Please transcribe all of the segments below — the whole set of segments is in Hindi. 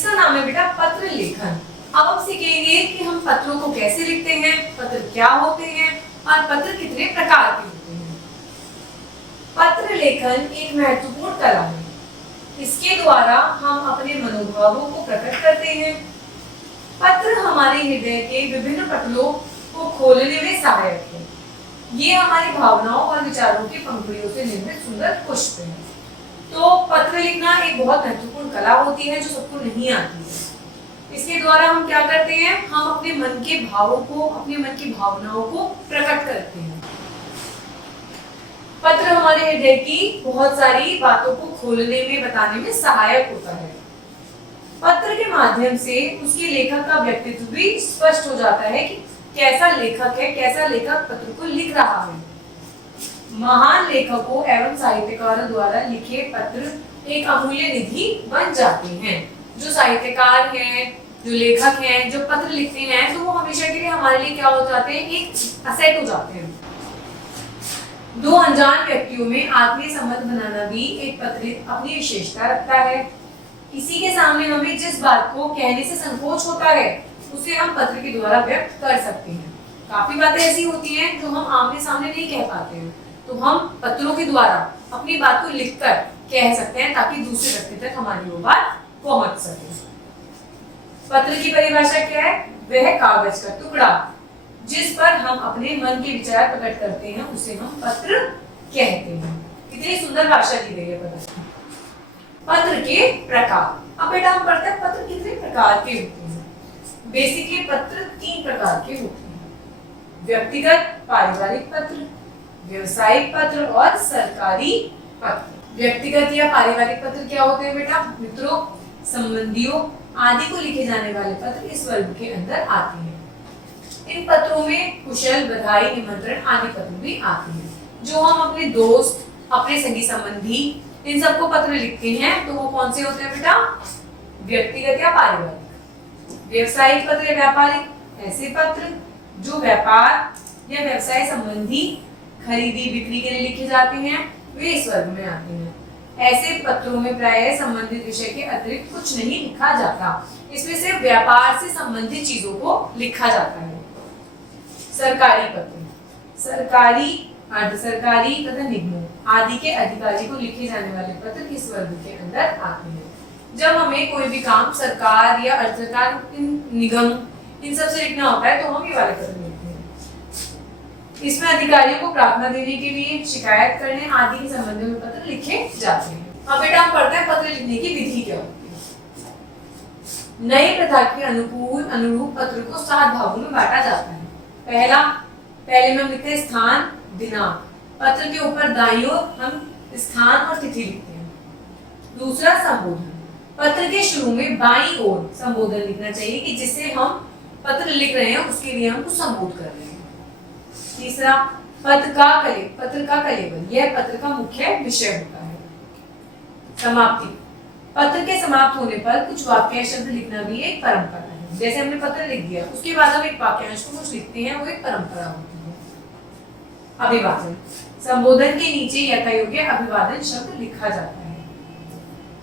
जिसका नाम है बेटा पत्र लेखन। अब हम सीखेंगे कि हम पत्रों को कैसे लिखते हैं, पत्र क्या होते हैं और पत्र कितने प्रकार के होते हैं। पत्र लेखन एक महत्वपूर्ण कला है। इसके द्वारा हम अपने मनोभावों को प्रकट करते हैं। पत्र हमारे हृदय के विभिन्न पटलों को खोलने में सहायक है। ये हमारी भावनाओं और विचारों की पंखुड़ियों से निर्मित सुंदर पुष्प है। तो पत्र लिखना एक बहुत महत्वपूर्ण कला होती है जो सबको नहीं आती है। इसके द्वारा हम क्या करते हैं, हम अपने मन के भावों को, अपने मन की भावनाओं को प्रकट करते हैं। पत्र हमारे हृदय की बहुत सारी बातों को खोलने में, बताने में सहायक होता है। पत्र के माध्यम से उसके लेखक का व्यक्तित्व भी स्पष्ट हो जाता है कि कैसा लेखक है, कैसा लेखक पत्र को लिख रहा है। महान लेखकों एवं साहित्यकारों द्वारा लिखे पत्र एक अमूल्य निधि बन जाते हैं। जो साहित्यकार हैं, जो लेखक हैं, जो पत्र लिखते हैं, तो वो हमेशा के लिए हमारे लिए क्या हो जाते हैं, एक असेट हो जाते हैं। दो अनजान व्यक्तियों में आत्मीय संबंध बनाना भी एक पत्र अपनी विशेषता रखता है। किसी के सामने हमें जिस बात को कहने से संकोच होता है उसे हम पत्र के द्वारा व्यक्त कर सकते हैं। काफी बातें ऐसी होती हैं जो हम आमने सामने नहीं कह पाते हैं, तो हम पत्रों के द्वारा अपनी बात को लिखकर कह सकते हैं ताकि दूसरे व्यक्ति तक हमारी वो बात पहुंच सके। पत्र की परिभाषा क्या है? वह कागज का टुकड़ा जिस पर हम अपने मन के विचार प्रकट करते हैं उसे हम पत्र कहते हैं। कितनी सुंदर भाषा दी गई है पत्र। पत्र के प्रकार। अब बेटा हम पढ़ते हैं पत्र कितने प्रकार के होते हैं। बेसिकली पत्र 3 प्रकार के होते हैं: व्यक्तिगत पारिवारिक पत्र, व्यवसायिक पत्र और सरकारी पत्र। व्यक्तिगत या पारिवारिक पत्र क्या होते हैं बेटा? मित्रों, संबंधियों आदि को लिखे जाने वाले पत्र इस वर्ग के अंदर आते हैं। इन पत्रों में कुशल, बधाई, निमंत्रण आदि पत्र भी आते हैं। जो हम अपने दोस्त, अपने संगी संबंधी, इन सबको पत्र लिखते हैं तो वो कौन से होते हैं बेटा? व्यक्तिगत या पारिवारिक। व्यवसायिक पत्र या व्यापारिक ऐसे पत्र जो व्यापार या व्यवसाय संबंधी खरीदी बिक्री के लिए लिखे जाते हैं, वे इस वर्ग में आते हैं। ऐसे पत्रों में प्रायः संबंधित विषय के अतिरिक्त कुछ नहीं लिखा जाता। इसमें सिर्फ व्यापार से संबंधित चीजों को लिखा जाता है। सरकारी पत्र सरकारी, अर्ध सरकारी तथा निगमों आदि के अधिकारी को लिखे जाने वाले पत्र इस वर्ग के अंदर आते हैं। जब हमें कोई भी काम सरकार या अर्ध सरकार, निगम, इन सब से लिखना होता है तो हम ये वाले पत्र लिखते हैं। इसमें अधिकारियों को प्रार्थना देने के लिए, शिकायत करने आदि के संबंध में पत्र लिखे जाते हैं। अब बेटा हम पढ़ते हैं पत्र लिखने की विधि क्या होती है। नई प्रथा के अनुरूप पत्र को 7 भागों में बांटा जाता है। पहले में हम लिखते हैं स्थान, दिनांक। पत्र के ऊपर दाईं ओर हम स्थान और तिथि लिखते हैं। दूसरा संबोधन। पत्र के शुरू में बाईं ओर संबोधन लिखना चाहिए कि जिससे हम पत्र लिख रहे हैं उसके लिए हम कुछ संबोध कर रहे हैं। तीसरा पत्र का कलेवर, यह पत्र का मुख्य विषय होता है। समाप्ति। पत्र के समाप्त होने पर कुछ वाक्यांश शब्द लिखना भी एक परंपरा है। जैसे हमने पत्र लिख दिया, उसके बाद हम एक वाक्यांश को कुछ लिखते हैं, वो एक परंपरा होती है। अभिवादन। संबोधन के नीचे यथायोग्य अभिवादन शब्द लिखा जाता है।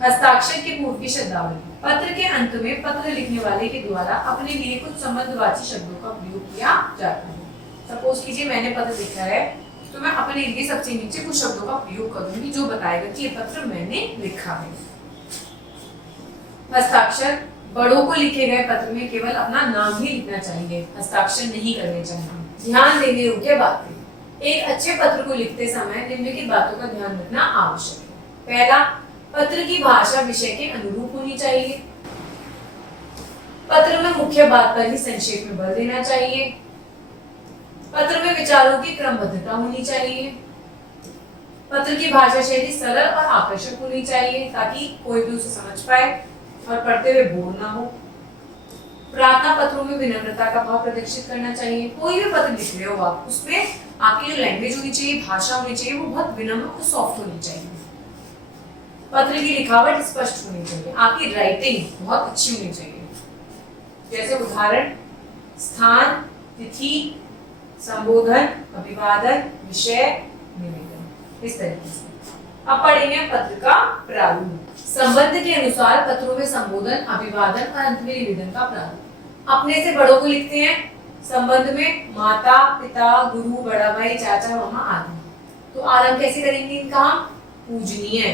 हस्ताक्षर के पूर्व की शब्दावली। पत्र के अंत में पत्र लिखने वाले के द्वारा अपने लिए कुछ संबंधवाची शब्दों का प्रयोग किया जाता है। सपोज कीजिए मैंने पत्र लिखा है तो मैं अपने लिए सबसे नीचे कुछ शब्दों का प्रयोग करूंगी जो बताएगा कि ये पत्र मैंने लिखा है। हस्ताक्षर। बड़ों को लिखे गए पत्र में केवल अपना नाम ही लिखना चाहिए, हस्ताक्षर नहीं करने चाहिए। ध्यान देने योग्य बातें। एक अच्छे पत्र को लिखते समय निम्नलिखित बातों का ध्यान रखना आवश्यक है। पहला, पत्र की भाषा विषय के अनुरूप होनी चाहिए। पत्र में मुख्य बात पर ही संक्षेप में बल देना चाहिए। पत्र में विचारों की क्रमबद्धता होनी चाहिए। पत्र की भाषा शैली सरल और आकर्षक होनी चाहिए ताकि कोई भी उसे समझ पाए और पढ़ते हुए बोर ना हो। प्रार्थना पत्रों में विनम्रता का भाव प्रदर्शित करना चाहिए। कोई भी पत्र लिख रहे हो आप, उसमें आपकी जो लैंग्वेज होनी चाहिए, भाषा होनी चाहिए, वो बहुत विनम्र और सॉफ्ट होनी चाहिए। पत्र की लिखावट स्पष्ट होनी चाहिए। आपकी राइटिंग बहुत अच्छी होनी चाहिए। जैसे उदाहरण, स्थान, तिथि, संबोधन, अभिवादन, विषय, निवेदन, इस तरीके से। अब पढ़ेंगे पत्र का प्रारूप। संबंध के अनुसार पत्रों में संबोधन, अभिवादन और अंत में निवेदन का प्रारूप। अपने से बड़ों को लिखते हैं संबंध में माता, पिता, गुरु, बड़ा भाई, चाचा, मामा आदि। तो आरंभ कैसे करेंगे इनका? पूजनीय,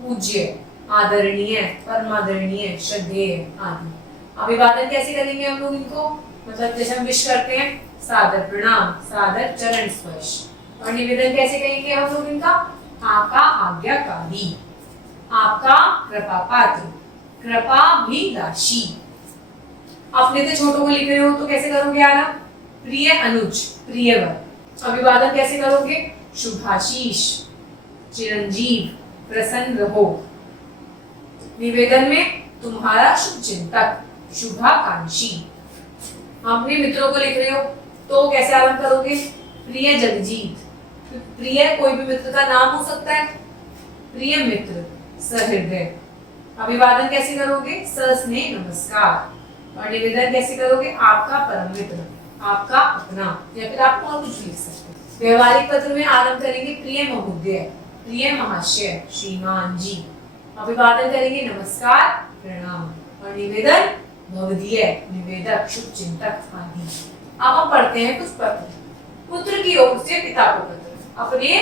पूज्य, आदरणीय, परमादरणीय, श्रद्धेय आदि। अभिवादन कैसे करेंगे हम लोग इनको? मतलब जैसे हम विश करते हैं, सादर प्रणाम, सादर चरण स्पर्श। और निवेदन कैसे कहेंगे हम लोग इनका? आपका आज्ञाकारी, आपका कृपा पात्र, कृपाभिलाषी। अपने से छोटों को लिख रहे हो तो कैसे करोगे आरंभ? प्रिय अनुज, प्रियवर। अभिवादन कैसे करोगे? शुभाशीष, चिरंजीव, प्रसन्न रहो। निवेदन में तुम्हारा शुभ चिंतक, शुभाकांक्षी। अपने मित्रों को लिख रहे हो तो कैसे आरंभ करोगे? प्रिय जगजीत, प्रिय कोई भी मित्र का नाम हो सकता है, प्रिय मित्र, सहृदय। अभिवादन कैसे करोगे? सस्नेह नमस्कार। और निवेदन कैसे करोगे? आपका परम मित्र, आपका अपना, या फिर आप और कुछ लिख सकते हैं। व्यवहारिक पत्र में आरंभ करेंगे प्रिय महोदय, प्रिय महाशय, श्रीमान जी। अभिवादन करेंगे नमस्कार, प्रणाम। और निवेदन भवदीय, निवेदक, शुभ चिंतक आदि। अब हम पढ़ते हैं कुछ पत्र। पुत्र की ओर से पिता को पत्र। अपने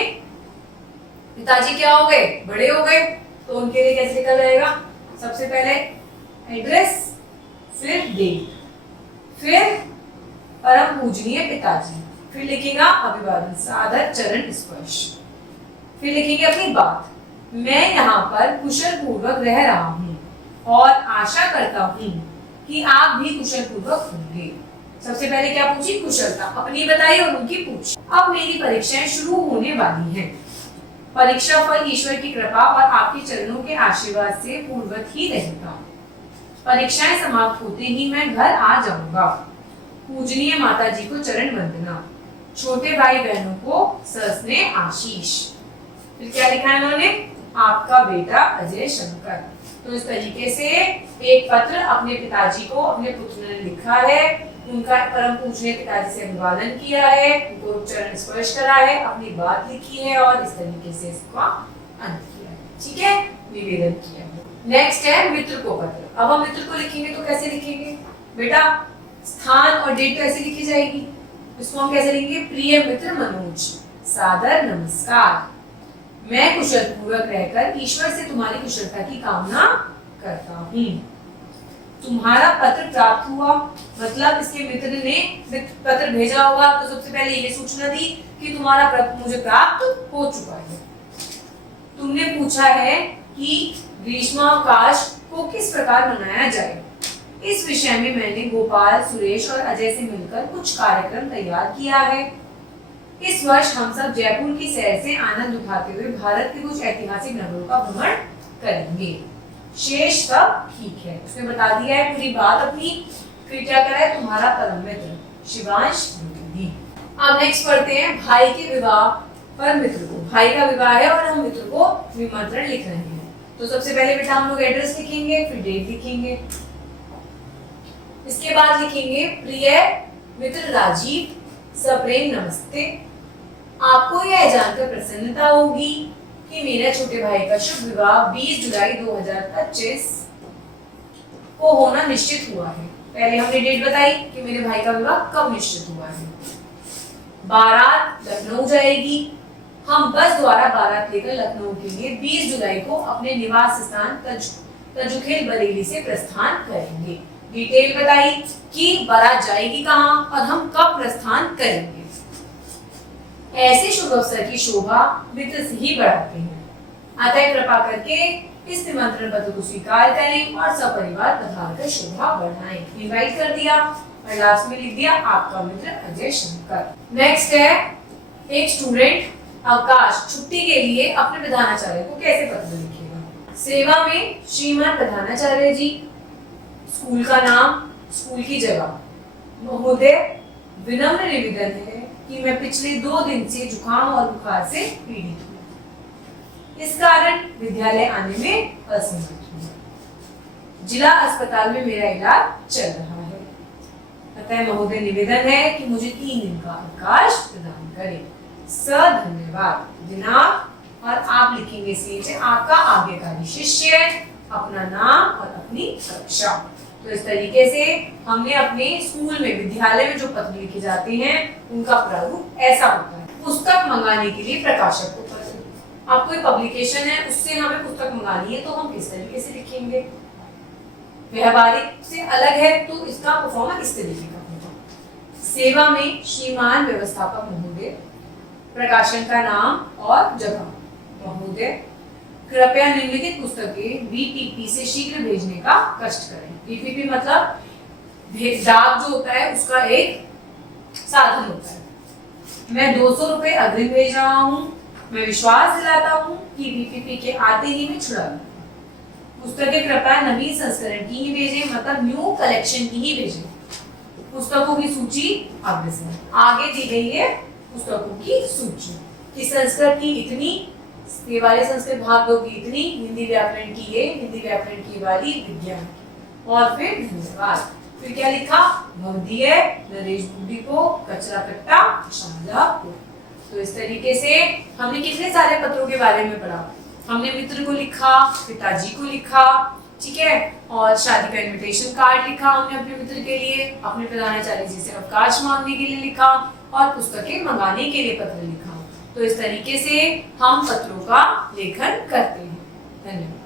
पिताजी क्या हो गए? बड़े हो गए, तो उनके लिए कैसे लिखा जाएगा? सबसे पहले एड्रेस, फिर डेट, फिर परम पूजनीय पिताजी, फिर लिखेगा अभिवादन, सादर चरण स्पर्श, फिर लिखेंगे अपनी बात। मैं यहाँ पर कुशल पूर्वक रह रहा हूँ और आशा करता हूँ कि आप भी कुशल पूर्वक होंगे। सबसे पहले क्या पूछी? कुशलता, अपनी बताई और उनकी पूछी। अब मेरी परीक्षाएं शुरू होने वाली हैं। परीक्षा फल ईश्वर की कृपा और आपके चरणों के आशीर्वाद से पूर्ववत ही रहेगा। परीक्षाएं समाप्त होते ही मैं घर आ जाऊंगा। पूजनीय माता जी को चरण वंदना, छोटे भाई बहनों को सस्नेह आशीष। फिर क्या लिखा है इन्होंने? आपका बेटा अजय शंकर। तो इस तरीके से एक पत्र अपने पिताजी को अपने पुत्र ने लिखा है, उनका परम पूजनीय पिताजी से अभिवादन किया है, उनको चरण स्पर्श करा है, अपनी बात लिखी है और इस तरीके से इसका अंत किया है। ठीक है, निवेदन किया है। नेक्स्ट है मित्र को पत्र। अब हम मित्र को लिखेंगे तो कैसे लिखेंगे बेटा? स्थान और डेट कैसे लिखी जाएगी? इसको हम कैसे लिखेंगे? प्रिय मित्र मनोज, सादर नमस्कार। मैं कुशल पूर्वक रहकर ईश्वर से तुम्हारी कुशलता की कामना करता हूँ। तुम्हारा पत्र प्राप्त हुआ, मतलब इसके मित्र ने पत्र भेजा होगा तो सबसे पहले ये सूचना दी कि तुम्हारा पत्र मुझे प्राप्त हो चुका है। तुमने पूछा है कि ग्रीष्मावकाश को किस प्रकार मनाया जाए। इस विषय में मैंने गोपाल, सुरेश और अजय से मिलकर कुछ कार्यक्रम तैयार किया है। इस वर्ष हम सब जयपुर की सैर से आनंद उठाते हुए भारत के कुछ ऐतिहासिक नगरों का भ्रमण करेंगे। शेष सब ठीक है, उसने बता दिया है पूरी बात अपनी। फिर क्या करा है? तुम्हारा परम मित्र शिवांश द्विवेदी। अब नेक्स्ट पढ़ते हैं भाई के विवाह पर मित्र को। भाई का विवाह है और हम मित्र को निमंत्रण लिख रहे हैं। तो सबसे पहले बेटा हम लोग एड्रेस लिखेंगे, फिर डेट लिखेंगे, इसके बाद लिखेंगे प्रिय मित्र राजीव, सप्रेम नमस्ते। आपको यह जानकर प्रसन्नता होगी कि मेरे छोटे भाई का शुभ विवाह 20 जुलाई 2025 को होना निश्चित हुआ है। पहले हमने डेट बताई कि मेरे भाई का विवाह कब निश्चित हुआ है। बारात लखनऊ जाएगी। हम बस द्वारा बारात लेकर लखनऊ के लिए 20 जुलाई को अपने निवास स्थान तजुखेल बरेली से प्रस्थान करेंगे। डिटेल बताई कि बारात जाएगी कहाँ और हम कब प्रस्थान करेंगे। ऐसे शुभ अवसर की शोभा मित्र से ही बढ़ाते हैं। अतः कृपा करके इस निमंत्रण पत्र को स्वीकार करें और सपरिवार पधार कर शोभा बढ़ाएं। इनवाइट कर दिया और लास्ट में लिख दिया आपका मित्र अजय शंकर। नेक्स्ट है एक स्टूडेंट अवकाश छुट्टी के लिए अपने प्रधानाचार्य को कैसे पत्र लिखेगा। सेवा में श्रीमान प्रधानाचार्य जी, स्कूल का नाम, स्कूल की जगह। महोदय, विनम्र निवेदन है कि मैं पिछले 2 दिन से जुकाम और बुखार से पीड़ित हूँ। इस कारण विद्यालय आने में असमर्थ हूँ। जिला अस्पताल में मेरा इलाज चल रहा है। अतः महोदय निवेदन है कि मुझे 3 दिन का अवकाश प्रदान करें। धन्यवाद। दिनांक और आप लिखेंगे इसके नीचे आपका आज्ञाकारी शिष्य, अपना नाम और अपनी कक्षा। तो इस तरीके से हमने अपने स्कूल में, विद्यालय में जो पत्र लिखे जाते हैं उनका प्रारूप ऐसा होता है। पुस्तक मंगाने के लिए प्रकाशक को पत्र। अब कोई पब्लिकेशन है, उससे हमें पुस्तक मंगानी है तो हम किस तरीके से लिखेंगे? व्यवहारिक से अलग है तो इसका परफॉर्मेंस इस तरीके का होगा। सेवा में श्रीमान व्यवस्थापक महोदय, प्रकाशन का नाम और जगह, महोदय कृपया निम्नलिखित पुस्तकें बीपीपी से शीघ्र भेजने का कष्ट करें। बीपीपी मतलब डाक जो होता है उसका एक साधन होता है। मैं 200 रुपए अग्रिम भेज रहा हूँ। मैं विश्वास दिलाता हूँ कि बीपीपी के आते ही मैं छुड़ा लूंगा। पुस्तकें कृपया नवीन संस्करण की ही भेजें, मतलब न्यू कलेक्शन की ही भेजें। पुस्तकों की सूची आगे से आगे दी गई है। पुस्तकों की सूची कि संस्कृत की इतनी, ये वाले संस्कृत भाग 2 की इतनी, हिंदी व्याकरण की ये, हिंदी व्याकरण की वाली, विज्ञान की, और फिर धन्यवाद। फिर क्या लिखा? भवदीय नरेश बुड्ढी को, कचरा कट्टा शाहजहांपुर। तो इस तरीके से हमने कितने सारे पत्रों के बारे में पढ़ा। हमने मित्र को लिखा, पिताजी को लिखा, ठीक है, और शादी का इनविटेशन कार्ड लिखा हमने अपने मित्र के लिए, अपने प्रधानाचार्य जी से अवकाश मांगने के लिए लिखा, और पुस्तकें मंगाने के लिए पत्र लिखा। तो इस तरीके से हम पत्रों का लेखन करते हैं। धन्यवाद।